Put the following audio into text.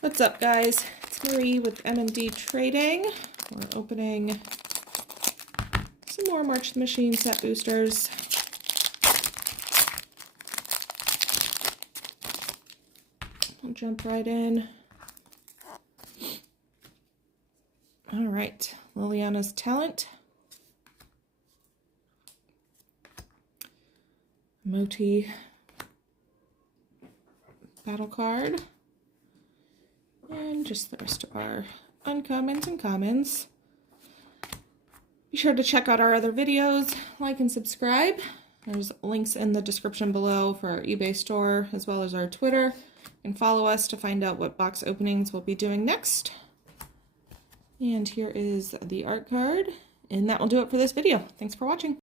What's up, guys? It's Marie with M&D Trading. We're opening some more March the Machine set boosters. I'll jump right in. All right, Liliana's Talent. Moti battle card. And just the rest of our uncommons and commons. Be sure to check out our other videos, like and subscribe. There's links in the description below for our eBay store as well as our Twitter. And follow us to find out what box openings we'll be doing next. And here is the art card. And that will do it for this video. Thanks for watching.